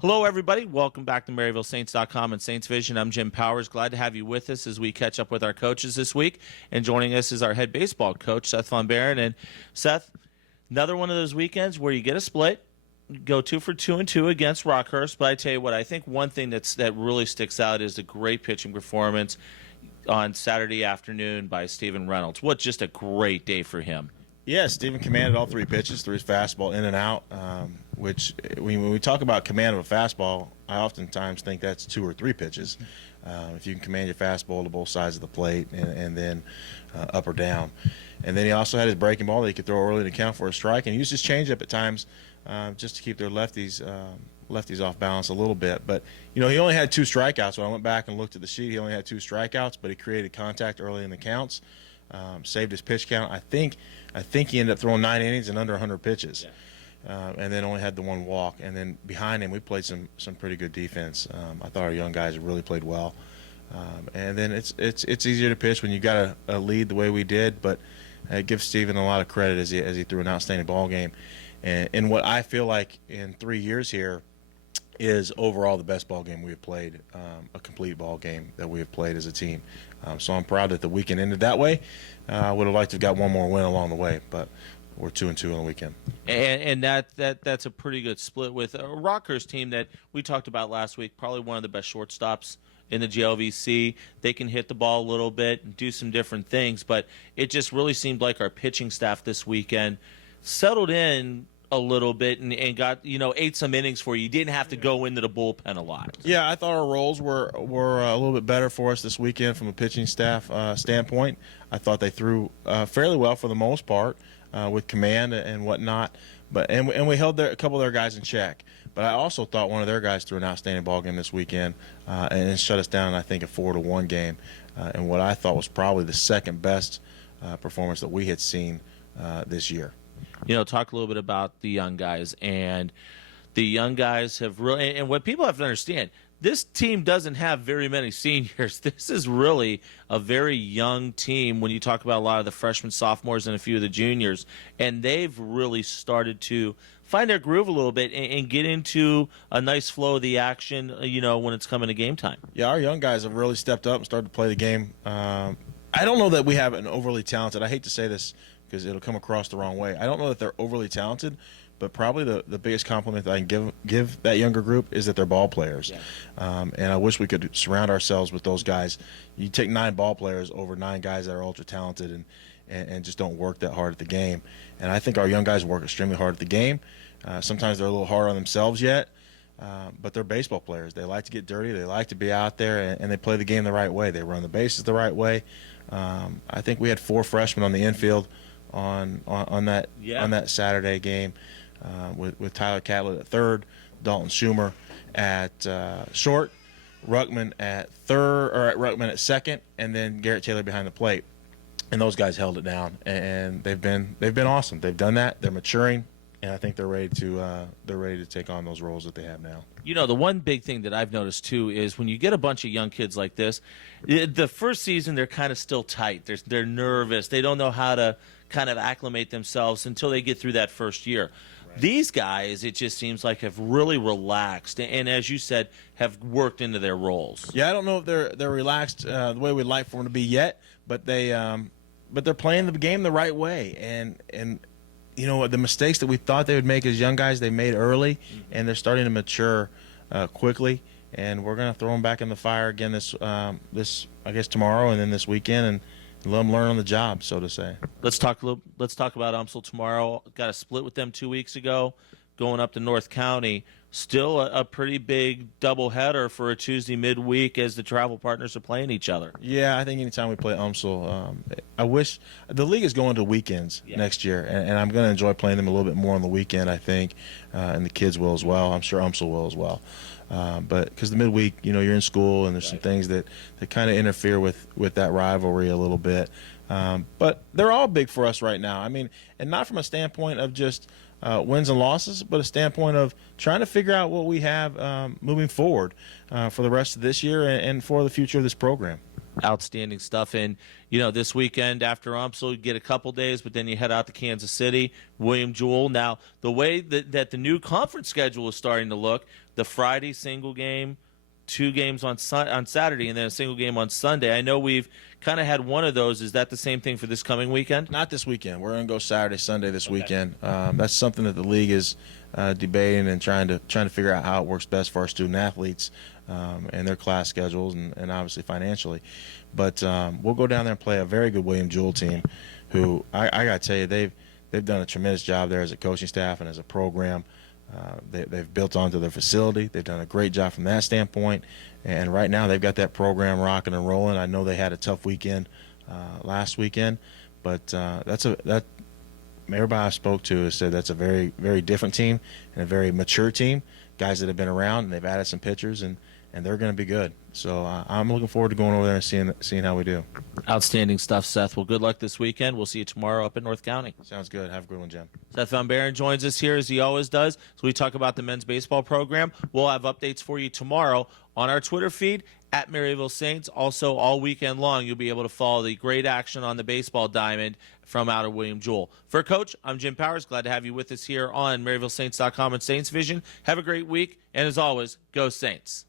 Hello, everybody. Welcome back to MaryvilleSaints.com and Saints Vision. I'm Jim Powers. Glad to have you with us as we catch up with our coaches this week. And joining us is our head baseball coach, Seth Von Behren. And Seth, another one of those weekends where you get a split, go 2 for 2 and 2 against Rockhurst. But I tell you what, I think one thing that really sticks out is the great pitching performance on Saturday afternoon by Stephen Reynolds. What just a great day for him. Yeah, Stephen commanded all 3 pitches, threw his fastball in and out, which when we talk about command of a fastball, I oftentimes think that's 2 or 3 pitches. If you can command your fastball to both sides of the plate and then up or down. And then he also had his breaking ball that he could throw early to count for a strike, and he used his changeup at times just to keep their lefties off balance a little bit. But, you know, he only had 2 strikeouts. When I went back and looked at the sheet, he only had 2 strikeouts, but he created contact early in the counts, saved his pitch count. I think he ended up throwing 9 innings and under 100 pitches, and then only had the 1 walk. And then behind him, we played some pretty good defense. I thought our young guys really played well. And then it's easier to pitch when you got a lead the way we did, but it gives Steven a lot of credit as he threw an outstanding ball game. And what I feel like in 3 years here is overall the best ball game we have played, a complete ball game that we have played as a team. So I'm proud that the weekend ended that way. I would have liked to have got one more win along the way, but we're 2 and 2 on the weekend. And that's a pretty good split with a Rockhurst team that we talked about last week, probably one of the best shortstops in the JLVC. They can hit the ball a little bit and do some different things, but it just really seemed like our pitching staff this weekend settled in a little bit and got, ate some innings for you. You didn't have to go into the bullpen a lot. Yeah, I thought our roles were a little bit better for us this weekend from a pitching staff standpoint. I thought they threw fairly well for the most part with command and whatnot, and we held a couple of their guys in check. But I also thought one of their guys threw an outstanding ball game this weekend and shut us down, I think, a 4-1 game, and what I thought was probably the second best performance that we had seen this year. Talk a little bit about the young guys. And the young guys have really – and what people have to understand, this team doesn't have very many seniors. This is really a very young team when you talk about a lot of the freshmen, sophomores, and a few of the juniors. And they've really started to find their groove a little bit and get into a nice flow of the action, when it's coming to game time. Yeah, our young guys have really stepped up and started to play the game. I don't know that we have an overly talented – I hate to say this because it'll come across the wrong way. I don't know that they're overly talented, but probably the biggest compliment that I can give that younger group is that they're ball players. Yeah. And I wish we could surround ourselves with those guys. You take 9 ball players over 9 guys that are ultra talented and just don't work that hard at the game. And I think our young guys work extremely hard at the game. Sometimes they're a little hard on themselves yet, but they're baseball players. They like to get dirty. They like to be out there, and they play the game the right way. They run the bases the right way. I think we had 4 freshmen on the infield on that Saturday game, with Tyler Catlett at third, Dalton Schumer at short, Ruckman at second, and then Garrett Taylor behind the plate. And those guys held it down, and they've been awesome. They've done that. They're maturing, and I think they're ready to take on those roles that they have now. The one big thing that I've noticed too is when you get a bunch of young kids like this, the first season they're kind of still tight. They're nervous. They don't know how to kind of acclimate themselves until they get through that first year. Right. These guys, it just seems like, have really relaxed and, as you said, have worked into their roles. Yeah, I don't know if they're relaxed the way we'd like for them to be yet, but they're playing the game the right way. And the mistakes that we thought they would make as young guys, they made early, and they're starting to mature quickly. And we're going to throw them back in the fire again this I guess tomorrow and then this weekend, and let them learn on the job, so to say. Let's talk about UMSL tomorrow. Got a split with them 2 weeks ago, going up to North County. Still a pretty big doubleheader for a Tuesday midweek as the travel partners are playing each other. Yeah, I think anytime we play UMSL, I wish the league is going to weekends next year, and I'm going to enjoy playing them a little bit more on the weekend, I think, and the kids will as well. I'm sure UMSL will as well. But because the midweek, you're in school and there's some things that kind of interfere with that rivalry a little bit. But they're all big for us right now. I mean, and not from a standpoint of just wins and losses, but a standpoint of trying to figure out what we have moving forward for the rest of this year and for the future of this program. Outstanding stuff. And, this weekend after UMSL, you get a couple days, but then you head out to Kansas City, William Jewell. Now, the way that the new conference schedule is starting to look, the Friday single game, 2 games on Saturday, and then a single game on Sunday. I know we've kind of had one of those. Is that the same thing for this coming weekend? Not this weekend. We're going to go Saturday, Sunday this weekend. That's something that the league is debating and trying to figure out how it works best for our student athletes and their class schedules and obviously financially. But we'll go down there and play a very good William Jewell team, who I got to tell you they've done a tremendous job there as a coaching staff and as a program. They've built onto their facility. They've done a great job from that standpoint. And right now they've got that program rocking and rolling. I know they had a tough weekend last weekend, but everybody I spoke to has said that's a very, very different team and a very mature team. Guys that have been around, and they've added some pitchers, and they're going to be good. So I'm looking forward to going over there and seeing how we do. Outstanding stuff, Seth. Well, good luck this weekend. We'll see you tomorrow up in North County. Sounds good. Have a good one, Jim. Seth Von Behren joins us here as he always does. So we talk about the men's baseball program. We'll have updates for you tomorrow on our Twitter feed at Maryville Saints. Also, all weekend long, you'll be able to follow the great action on the baseball diamond from out of William Jewell. For Coach, I'm Jim Powers. Glad to have you with us here on MaryvilleSaints.com and Saints Vision. Have a great week. And as always, go Saints.